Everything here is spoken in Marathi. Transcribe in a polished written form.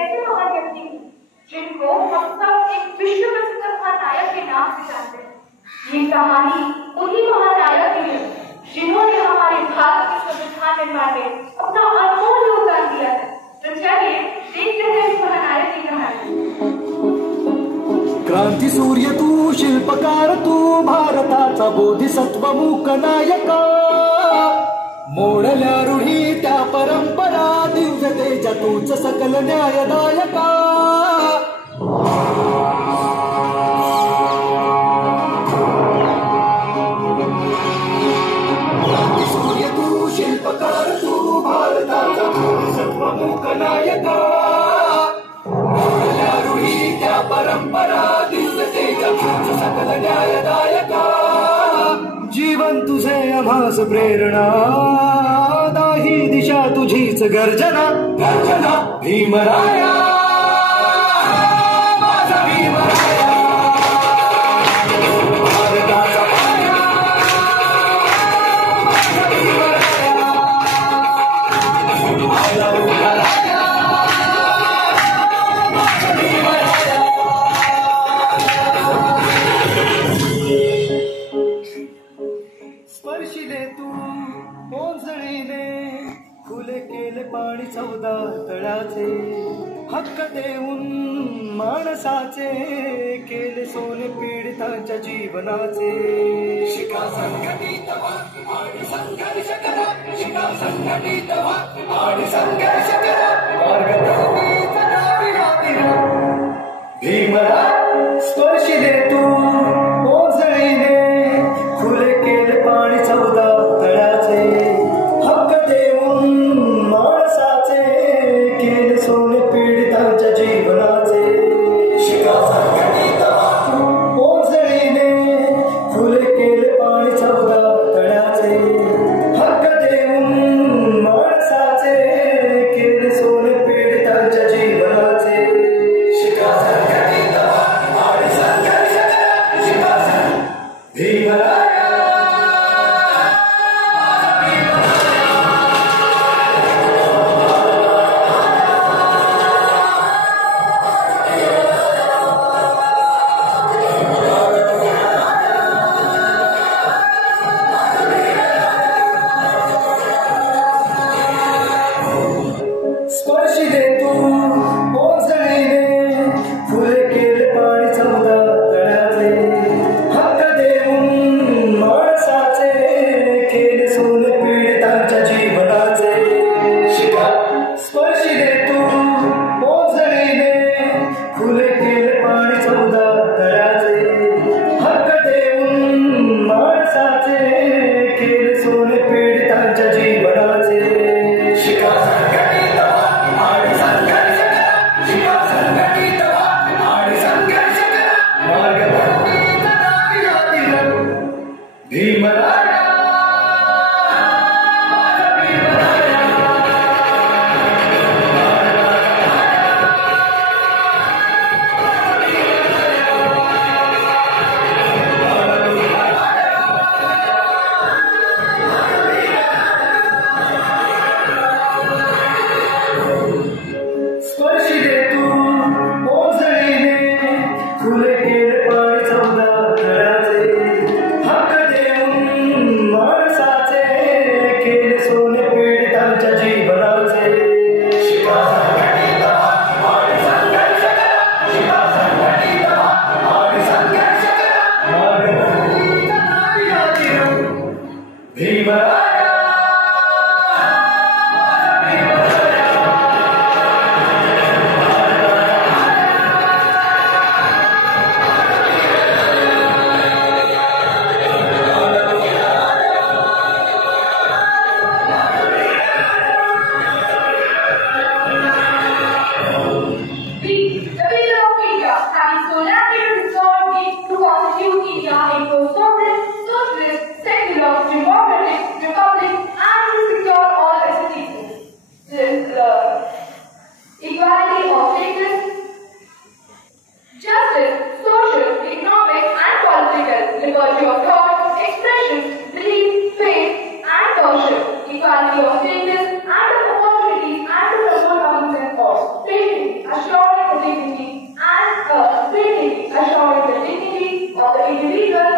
ऐसे महान व्यक्ति जिनको हम सब एक विश्व प्रसिद्ध महानायक के नाम से जानते हैं। ये कहानी उन्हीं महानायक की है जिन्होंने हमारे भारत के संविधान निर्माण में अपना अनमोल योगदान दिया है। तो चलिए देखते हैं इस महानायक की कहानी। क्रांती सूर्य तू, शिल्पकार तू, भारताचा बोधिसत्व मूक नायका, मोडल्या रूढी त्या परंपरा, दिव्य तेजा तूच सकल न्यायदायका। क्रांती सूर्य तू, शिल्पकार तू, भारताचा बोधिसत्व मूक नायका, मोडल्या रूढी त्या परंपरा, दिव्य तेजा तूच सकल न्यायदायका। जीवन तुझे आम्हास प्रेरणा, दाही दिशा तुझीच गर्जना, गर्जना भीमराया, माझा भीमराया, भारताचा पाया, माझा भीमराया, माझा भीमराया, माझा भीमराया। स्पर्शिले तू ओंजळीने, खुले केले पाणी 14 तळाचे, हक्क देऊन माणसाचे, केले सोने पीडितांच्या जीवनाचे। शिका संघटित व्हा आणि संघर्ष करा, शिका संघटित व्हा आणि संघर्ष करा, मार्गदर्शक भीमरा। स्पर्शिले तू ओंजळीने, खुले केले पाणी 14 तळाचे, हक्क देऊन माणसाचे, केले सोने पीडितांच्या जीवनाचे। शिका संघटित व्हा ओंजळीने, खुले केले पाणी 14 तळाचे, हक्क देऊन माणसाचे, केले सोने पीडितांच्या responsibility assuring the dignity of the individual